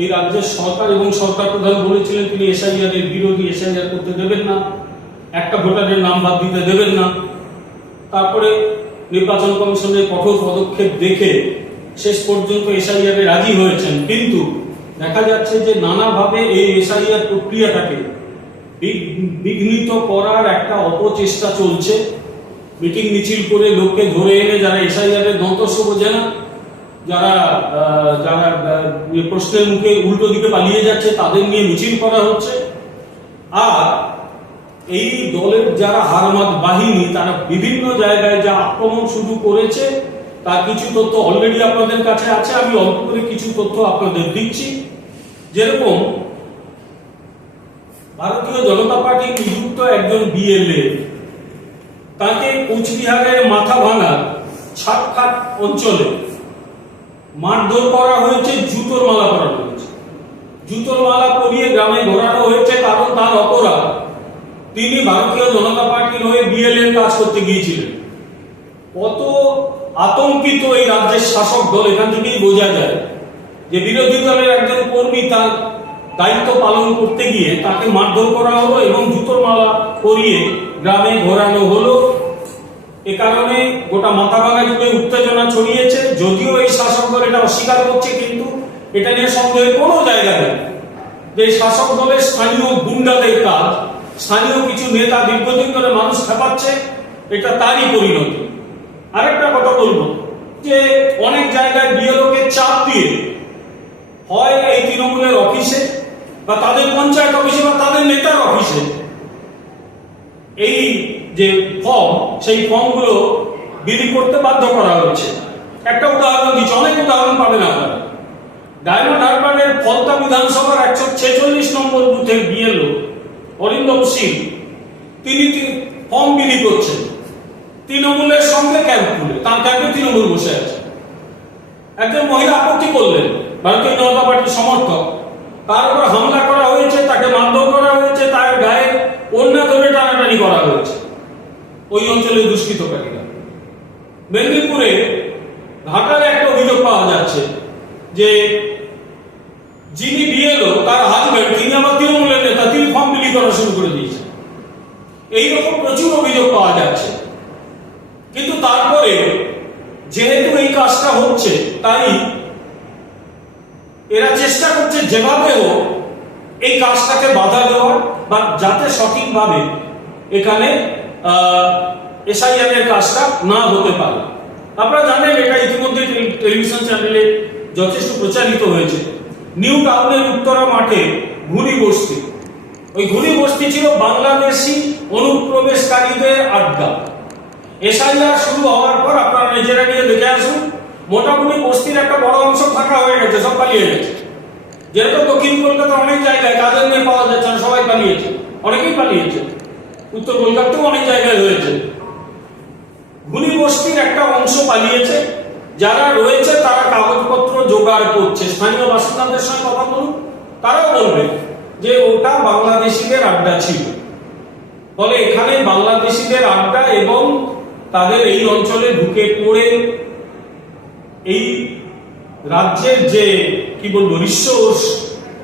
এই রাজ্যের সরকার এবং সরকার প্রধান বলেছিলেন তিনি এসআইআর বিরোধী এসআইআর করতে দেবেন না। একটা ভোটারের নাম বাদ দিতে দেবেন না। তারপরে নির্বাচন কমিশনের কঠোর পদক্ষেপ দেখে শেষ পর্যন্ত এসআইআর রাজি হয়েছেন। কিন্তু দেখা যাচ্ছে যে নানাভাবে এই এসআইআর প্রক্রিয়াটাকে বিঘ্নিত করার একটা অপচেষ্টা চলছে। মিটিং মিছিল করে লোককে ধরে এনে যারা এসআইআর এর দন্তস্ব বোঝে না যারা যারা প্রশ্নের মুখে উল্টো দিকে পালিয়ে যাচ্ছে, তাদের নিয়ে মিছিল করা হচ্ছে। আর এই দলের যারা হারমাত বাহিনী, তারা বিভিন্ন জায়গায় যা আক্রমণ শুরু করেছে তার কিছু তথ্য অলরেডি আপনাদের কাছে আছে। আমি অল্প করে কিছু তথ্য আপনাদের দিচ্ছি। যেরকম, ভারতীয় জনতা পার্টি নিযুক্ত একজন বিএলএ তাকে কোচবিহারের মাথা ভাঙা ছাটখাট অঞ্চলে মারধর করা হয়েছে, জুতোর মালা পরানো হয়েছে। জুতোর মালা পরিয়ে গ্রামে ঘোরানো হয়েছে, কারণ তার অপরাধ। তিনি ভারতীয় জনতা পার্টির হয়ে বিএলএ কাজ করতে গিয়েছিলেন। কত আতঙ্কিত এই রাজ্যের শাসক দল, এখান থেকেই বোঝা যায় যে বিরোধী দলের একজন কর্মী তার দায়িত্ব পালন করতে গিয়ে তাকে মারধর করা হলো এবং জুতোর মালা পরিয়ে গ্রামে ঘোরানো হলো। এ কারণে গোটা মাথা ভাঙা জুড়ে উত্তেজনা ছড়িয়েছে। যদিও এই শাসক দল এটা অস্বীকার করছে, কিন্তু এটা নিয়ে সন্দেহের কোনো জায়গা নেই। যে শাসক দলের স্থানীয় গুন্ডাদের কাজ, স্থানীয় কিছু নেতা দীর্ঘদিন ধরে মানুষ খেপাচ্ছে, এটা তারই পরিণতি। আরেকটা কথা বলব, যে অনেক জায়গায় বিএলওকে চাপ দিয়ে হয় এই তৃণমূলের অফিসে, বা তাদের পঞ্চায়েত অফিসে বা তাদের নেতার অফিসে যে ফর্ম সেই ফর্মগুলো বিলি করতে বাধ্য করা হচ্ছে একটা উদাহরণ দিচ্ছি, অনেক উদাহরণ পাবেন আপনারা। ডায়মন্ড হারবারের ফলতা বিধানসভার একশো ছেচল্লিশ নম্বর বুথের বিএলও, অরিন্দম সিং, তিনি ফর্ম বিলি করছেন। তৃণমূলের সঙ্গে ক্যাম্প খুলে, তার ক্যাম্পে তৃণমূল বসে আছে। একজন মহিলা আপত্তি করলেন, ভারতীয় জনতা পার্টির সমর্থক। তার উপর হামলা করা হয়েছে, তাকে মারধর করা হয়েছে, তার গায়ে অন্য ধরে টানাটানি করা হয়েছে। ওই অঞ্চলের দুষ্কৃতকারীরা মেদিনীপুরে ঘাটালে একটা অভিযোগ পাওয়া যাচ্ছে যে যিনি বিএলও, তার হাজবেন্ড তিনি আবার তৃণমূলের নেতা, তিনি ফর্ম বিলি করা শুরু করে দিয়েছেন। এইরকম প্রচুর অভিযোগ পাওয়া যাচ্ছে। কিন্তু তারপরে যেহেতু এই কাজটা হচ্ছে, তাই এরা চেষ্টা করছে যেভাবে হোক এই কাজটাকে বাধা দেওয়ার বা যাতে সঠিকভাবে এখানে এসআইআর এর কাজটা না হতে পারে। আপনারা জানেন এটা ইতিমধ্যে টেলিভিশন চ্যানেলে যথেষ্ট প্রচারিত হয়েছে। নিউ টাউনের উত্তরা মাঠে ঘুরি বস্তি। ওই ঘুরি বস্তি ছিল বাংলাদেশি অনুপ্রবেশকারীদের আড্ডা। এসআইআর শুরু হওয়ার পর আপনারা নিজেরা গিয়ে দেখে আসুন মোটামুটি বস্তির একটা বড় অংশ ফাঁকা হয়ে গেছে, সব পালিয়ে গেছে। যেহেতু দক্ষিণ কলকাতা অনেক জায়গায় কাজের নিয়ে পাওয়া যাচ্ছে সবাই পালিয়েছে, অনেকেই পালিয়েছে। উত্তর কলকাতাতেও অনেক জায়গায় হয়েছে ঘুনি বস্তির একটা অংশ পালিয়েছে। যারা রয়েছে, তারা কাগজপত্র জোগাড় করছে। স্থানীয় বাসিন্দাদের সঙ্গে কথা বলুন। তারাও বলবে যে ওটা বাংলাদেশিদের আড্ডা ছিল। ফলে এখানে বাংলাদেশিদের আড্ডা এবং তাদের এই অঞ্চলে ঢুকে পড়ে এই রাজ্যের যে, কি বলব, রিসোর্স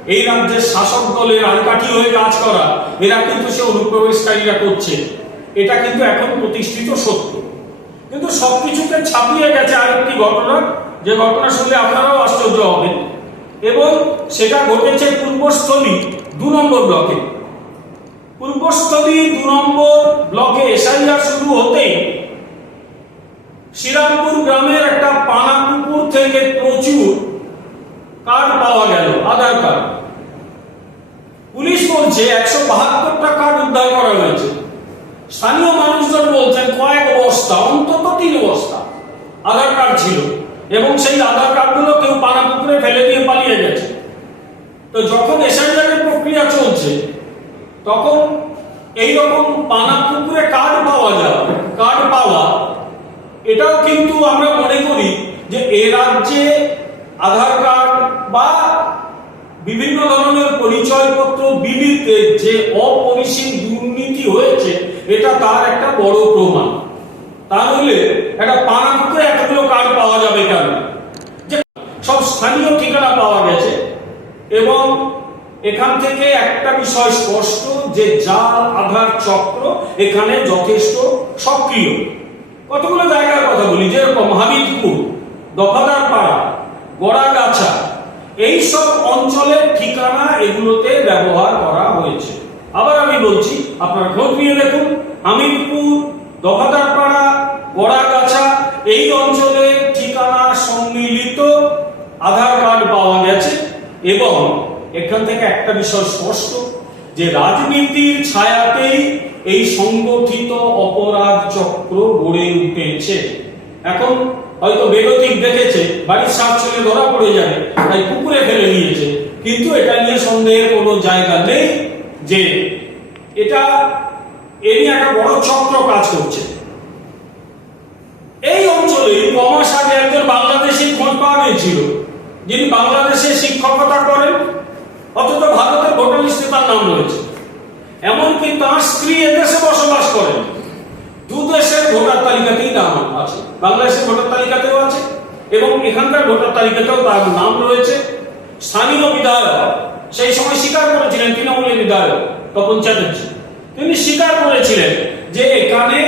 এই রাজ্যের শাসক দলের আলকাঠি হয়ে কাজ করা, এরা কিন্তু সে অনুপ্রবেশকারীরা করছে। এটা কিন্তু এখন প্রতিষ্ঠিত সত্য। কিন্তু সবকিছুকে ছাপিয়ে গেছে আরেকটি ঘটনা। যে ঘটনা শুনলে আপনারাও আশ্চর্য হবেন। এবং সেটা ঘটেছে পূর্বস্থলী দু নম্বর ব্লকে। পূর্বস্থলী দু নম্বর ব্লকে এসআইআর শুরু হতেই শ্রীরামপুর গ্রামের একটা পানা পুকুর থেকে প্রচুর কার্ড পাওয়া গেল, আধার কার্ড পুলিশ বলছে একশো বাহাত্তরটা কার্ড উদ্ধার করা হয়েছে। স্থানীয় মানুষজন বলছেন কয়েক বস্তা, অন্তত তিন বস্তা আধার কার্ড ছিল এবং সেই আধার কার্ডগুলো কেউ পানা পুকুরে ফেলে দিয়ে পালিয়ে গেছে। তো যখন এসআইআরের প্রক্রিয়া চলছে, তখন এই রকম পানা পুকুরে কার্ড পাওয়া যায় কার্ড পাওয়া, এটাও কিন্তু আমরা মনে করি যে এ রাজ্যে আধার কার্ড বা বিভিন্ন ধরনের পরিচয়পত্র বিলিতে যে অপরিসীম দুর্নীতি হয়েছে, এটা তার একটা বড় প্রমাণ। তাহলে একটা পানা পুকুরে এতগুলো কার্ড পাওয়া যাবে কেন? যে সব স্থানীয় ঠিকানা পাওয়া গেছে এবং এখান থেকে একটা বিষয় স্পষ্ট যে জাল আধার চক্র এখানে যথেষ্ট সক্রিয়। কতগুলো জায়গার কথা বলি? যেরকম হামিদপুর দফাদার পাড়া এই সব অঞ্চলের ঠিকানা এগুলোতে ব্যবহার করা হয়েছে। আবার আমি বলছি, আপনারা খোঁজ নিয়ে দেখুন। হামিদপুর দফাদার পাড়া গড়াগাছা, এই অঞ্চলের ঠিকানা সম্মিলিত আধার কার্ড পাওয়া গেছে এবং এখান থেকে একটা বিষয় স্পষ্ট, যে রাজনীতির ছায়াতেই এই সংগঠিত অপরাধ চক্র গড়ে উঠেছে। এখন হয়তো বেগতিক দেখেছে, বাড়ির সাত ছেলে ধরা পড়ে যাবে, তাই পুকুরে ফেলে নিয়েছে। কিন্তু এটা নিয়ে সন্দেহের কোনো জায়গা নেই যে এটা এ একটা বড় চক্র কাজ করছে। এই অঞ্চলে কমাস আগে একজন বাংলাদেশি খোঁজ পাওয়া গিয়েছিল যিনি বাংলাদেশে শিক্ষকতা করেন, অথচ ভারতের ভোটার লিস্টে তার নাম রয়েছে। এমনকি তার স্ত্রী এদেশে বসবাস করেন দু দেশের ভোটার তালিকাতেই নাম আছে বাংলাদেশের ভোটার তালিকাতেও আছে এবং এখানকার ভোটার তালিকাতেও তার নাম রয়েছে। স্থানীয় বিধায়ক, সেই সময় স্বীকার করেছিলেন তৃণমূলের বিধায়ক তপন চ্যাটার্জি। তিনি স্বীকার করেছিলেন যে এখানে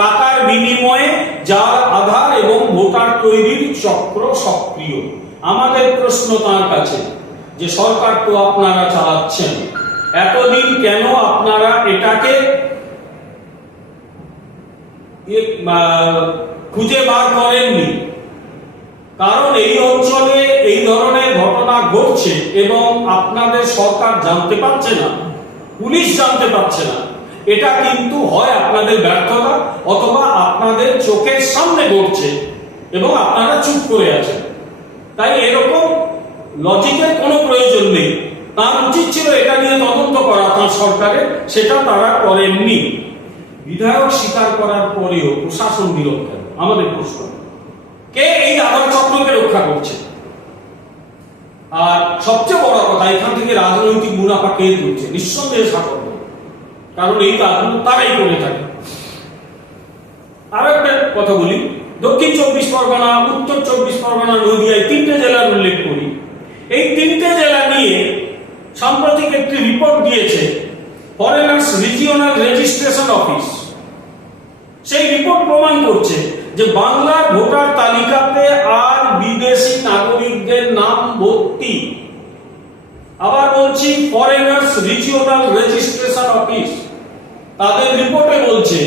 টাকার বিনিময়ে যার আধার এবং ভোটার তৈরির চক্র সক্রিয়। আমাদের প্রশ্ন তার কাছে, যে সরকার তো আপনারা চালাচ্ছেন, এতদিন কেন আপনারা এটাকে খুঁজে বার করেননি? কারণ এই অঞ্চলে এই ধরনের ঘটনা ঘটছে এবং আপনাদের সরকার জানতে পারছে না, পুলিশ জানতে পারছে না। এটা কিন্তু হয় আপনাদের ব্যর্থতা অথবা আপনাদের চোখের সামনে ঘটছে এবং আপনারা চুপ করে আছেন। তাই এরকম লজিকের কোনো প্রয়োজন নেই। তার উচিত ছিল এটা নিয়ে তদন্ত করা তার সরকারের, সেটা তারা করেননি। বিধায়ক স্বীকার করার পরেও প্রশাসন বিরোধ। আমাদের প্রশ্ন। কে এই আধার চক্রকে রক্ষা করছে? আর সবচেয়ে বড় কথা, এখান থেকে রাজনৈতিক মুনাফা কে তুলছে? নিঃসন্দেহে সাফল্য কারণ এই কাজগুলো তারাই করে থাকে। আরও একটা কথা বলি, দক্ষিণ চব্বিশ পরগনা, উত্তর চব্বিশ পরগনা নদিয়ায় তিনটে জেলার উল্লেখ করি। এই তিনটে জেলা নিয়ে সাম্প্রতিক একটি রিপোর্ট দিয়েছে ফরেনার্স রিজিওনাল রেজিস্ট্রেশন অফিস সেই রিপোর্ট প্রমাণ করছে যে বাংলার ভোটার তালিকাতে আর বিদেশি নাগরিকদের নাম ভর্তি। আবার বলছি ফরেনার্স রিজিওনাল রেজিস্ট্রেশন অফিস তাদের রিপোর্টে বলছে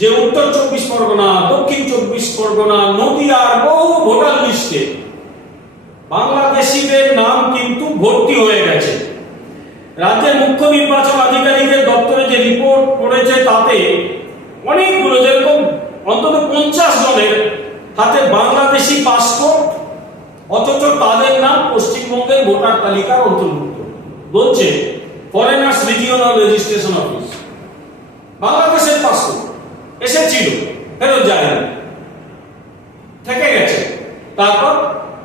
যে উত্তর চব্বিশ পরগনা, দক্ষিণ চব্বিশ পরগনা, নদীয়ার বহু ভোটার লিস্টে বাংলাদেশিদের নাম কিন্তু ভর্তি হয়ে গেছে। রাজ্যের মুখ্য নির্বাচন আধিকারিকের দপ্তরে যে রিপোর্ট করেছে তাতে অনেকগুলো যেরকম, অন্তত পঞ্চাশ জনের হাতে বাংলাদেশি পাসপোর্ট অথচ তাদের নাম পশ্চিমবঙ্গের ভোটার তালিকার অন্তর্ভুক্ত। বলছে ফরেনার্স রিজিওনাল রেজিস্ট্রেশন অফিস বাংলাদেশের পাসপোর্ট এসেছিল, ফেরত যায়নি। থেকে গেছে। তারপর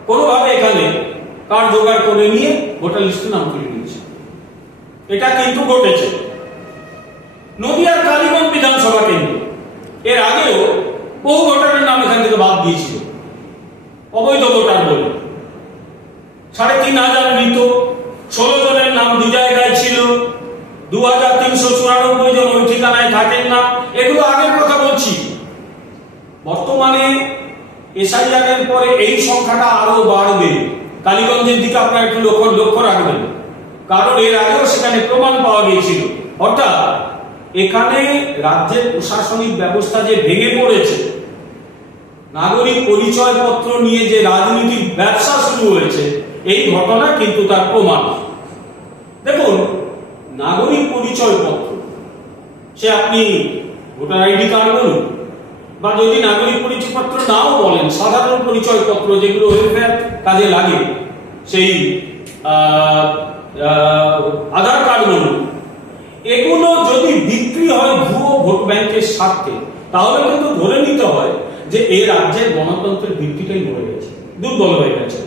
কোনোভাবে এখানে কার্ড জোগাড় করে নিয়ে ভোটার লিস্টে নাম তুলে নিয়েছে। এটা কিন্তু ঘটেছে। নদিয়ার কালীগঞ্জ বিধানসভা কেন্দ্র বহু ভোটারের নাম এখান থেকে বাদ দিয়েছিল। অবৈধ ভোটার বলে। সাড়ে তিন হাজার মৃত, ষোলো জনের নাম দু জায়গায় ছিল। দু হাজার তিনশো চুরানব্বই জন ওই ঠিকানায় থাকেন না। এগুলো আগের কথা বলছি। বর্তমানে এসআইআর এর পরে এই সংখ্যাটা আরও বাড়বে। কালীগঞ্জের দিকে আপনারা একটু লক্ষ্য লক্ষ্য রাখবেন। কারণ এর আগেও সেখানে প্রমাণ পাওয়া গিয়েছিল। অর্থাৎ এখানে রাজ্যের প্রশাসনিক ব্যবস্থা যে ভেঙে পড়েছে, নাগরিক পরিচয়পত্র নিয়ে যে রাজনৈতিক ব্যবসা শুরু হয়েছে, এই ঘটনা কিন্তু তার প্রমাণ। দেখুন, নাগরিক পরিচয়পত্র, সে আপনি ভোটার আইডি কার্ড বলুন, বা যদি নাগরিক পরিচয়পত্র নাও বলেন, সাধারণ পরিচয়পত্র যেগুলো ওয়েলফেয়ার কাজে লাগে, সেই আধার কার্ড বলুন এগুলো যদি বিক্রি হয় ভুয়ো ভোট ব্যাংকের স্বার্থে, তাহলে কিন্তু ধরে নিতে হয় যে এই রাজ্যের গণতন্ত্রের ভিত্তিটাই মরে গেছে, দুর্বল হয়ে গেছে।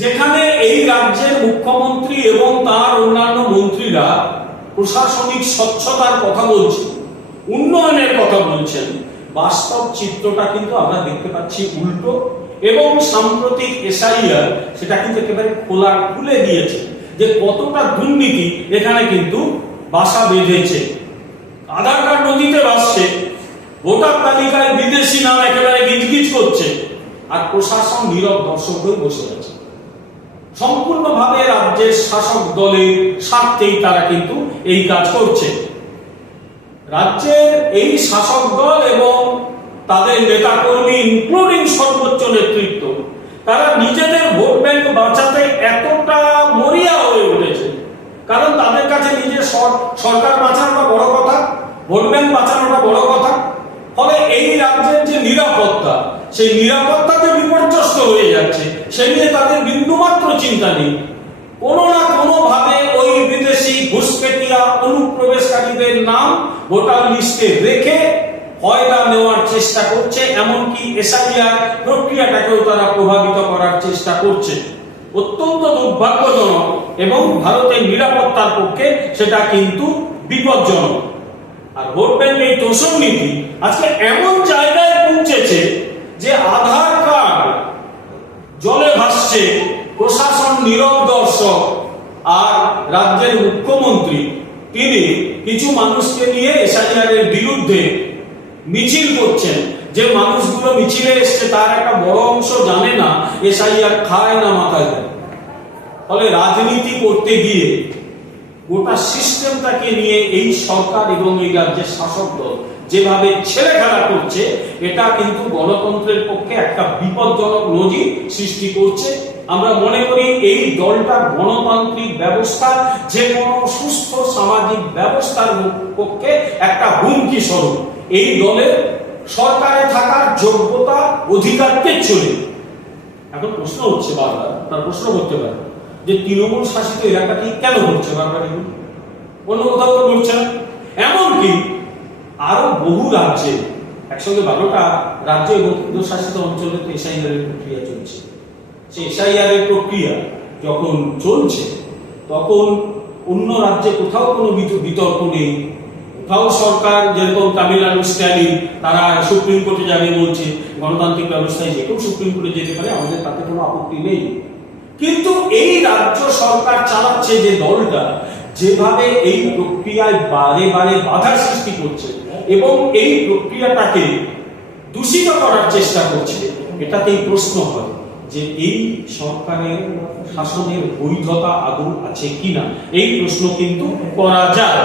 যেখানে এই রাজ্যের মুখ্যমন্ত্রী এবং তার অন্যান্য মন্ত্রীরা প্রশাসনিক স্বচ্ছতার কথা বলছেন, উন্নয়নের কথা বলছেন, বাস্তব চিত্রটা কিন্তু আমরা দেখতে পাচ্ছি উল্টো এবং সাম্প্রতিক এসআইআর সেটা কিন্তু একেবারে খোলা খুলে দিয়েছে। কতটা দুর্নীতি এখানে কিন্তু বাসা বেঁধেছে। আধার কার্ড নদীতে ভাসছে, ভোটার তালিকায় বিদেশি নাম একেবারে গিজগিজ করছে, আর প্রশাসন নীরব দর্শক হয়ে বসে আছে। সম্পূর্ণভাবে রাজ্যের শাসক দলের স্বার্থেই তারা কিন্তু এই কাজ করছে। রাজ্যের এই শাসক দল এবং তাদের নেতাকর্মী ইনক্লুডিং সর্বোচ্চ নেতৃত্ব, তারা নিজেদের কারণ তাদের কাছে নিজের সর- সরকার বাঁচানোটা বড় কথা ভোট ব্যাংক বাঁচানোটা বড় কথা। ফলে এই রাজ্যের যে নিরাপত্তা, সেই নিরাপত্তাতে বিপর্যস্ত হয়ে যাচ্ছে, সে নিয়ে তাদের বিন্দুমাত্র চিন্তা নেই। কোনো না কোনো ভাবে ওই বিদেশি ঘুষপেটিয়া অনুপ্রবেশকারীদের নাম ভোটার লিস্টে রেখে ফয়দা নেওয়ার চেষ্টা করছে, এমনকি এসআইআর প্রক্রিয়াটাকেও তারা প্রভাবিত করার চেষ্টা করছে। অত্যন্ত দুর্ভাগ্যজনক এবং ভারতের নিরাপত্তার পক্ষে সেটা কিন্তু বিপজ্জনক। আর ভোট এই তোষণ নীতি আজকে এমন জায়গায় পৌঁছেছে যে আধার কার্ড জলে ভাসছে, প্রশাসন নীরব দর্শক আর রাজ্যের মুখ্যমন্ত্রী, তিনি কিছু মানুষকে নিয়ে এসআইআর এর বিরুদ্ধে মিছিল করছেন। যে মানুষগুলো মিছিলে এসছে, তার একটা বড় অংশ জানে না এসআইআর খায় না মাথায়। ফলে রাজনীতি করতে গিয়ে গোটা সিস্টেমটাকে নিয়ে এই সরকার এবং এই রাজ্যের শাসক দল যেভাবে ছেলে খেলা করছে, এটা কিন্তু গণতন্ত্রের পক্ষে একটা বিপজ্জনক নজির সৃষ্টি করছে। আমরা মনে করি এই দলটা গণতান্ত্রিক ব্যবস্থা যে কোনো সুস্থ সামাজিক ব্যবস্থার পক্ষে একটা হুমকি স্বরূপ। এই দলের সরকারে থাকার যোগ্যতা অধিকার কিচ্ছু নেই এখন প্রশ্ন হচ্ছে বারবার, তার প্রশ্ন করতে পারে। যে তৃণমূল শাসিত এলাকাটি কেন ঘটছে বারবার অন্য কোথাও তো ঘটছে না। এমনকি আরও বহু রাজ্যে, একসঙ্গে বারোটা রাজ্য এবং কেন্দ্রশাসিত অঞ্চলে এসআইআর এর প্রক্রিয়া চলছে। সেই এসআইআর এর প্রক্রিয়া যখন চলছে, তখন অন্য রাজ্যে কোথাও কোনো বিতর্ক নেই কোথাও সরকার যেরকম তামিলনাড়ু স্ট্যালিন তারা সুপ্রিম কোর্টে যাবে বলছে, গণতান্ত্রিক ব্যবস্থায় যে কেউ সুপ্রিম কোর্টে যেতে পারে, আমাদের তাতে কোনো আপত্তি নেই। কিন্তু এই রাজ্য সরকার চালাচ্ছে যে দলটা, যেভাবে এই প্রক্রিয়ায় বারে বারে বাধা সৃষ্টি করছে এবং এই প্রক্রিয়াটাকে দূষিত করার চেষ্টা করছে, এটাতেই প্রশ্ন হয় যে এই সরকারের শাসনের বৈধতা আদৌ আছে কিনা? এই প্রশ্ন কিন্তু করা যায়।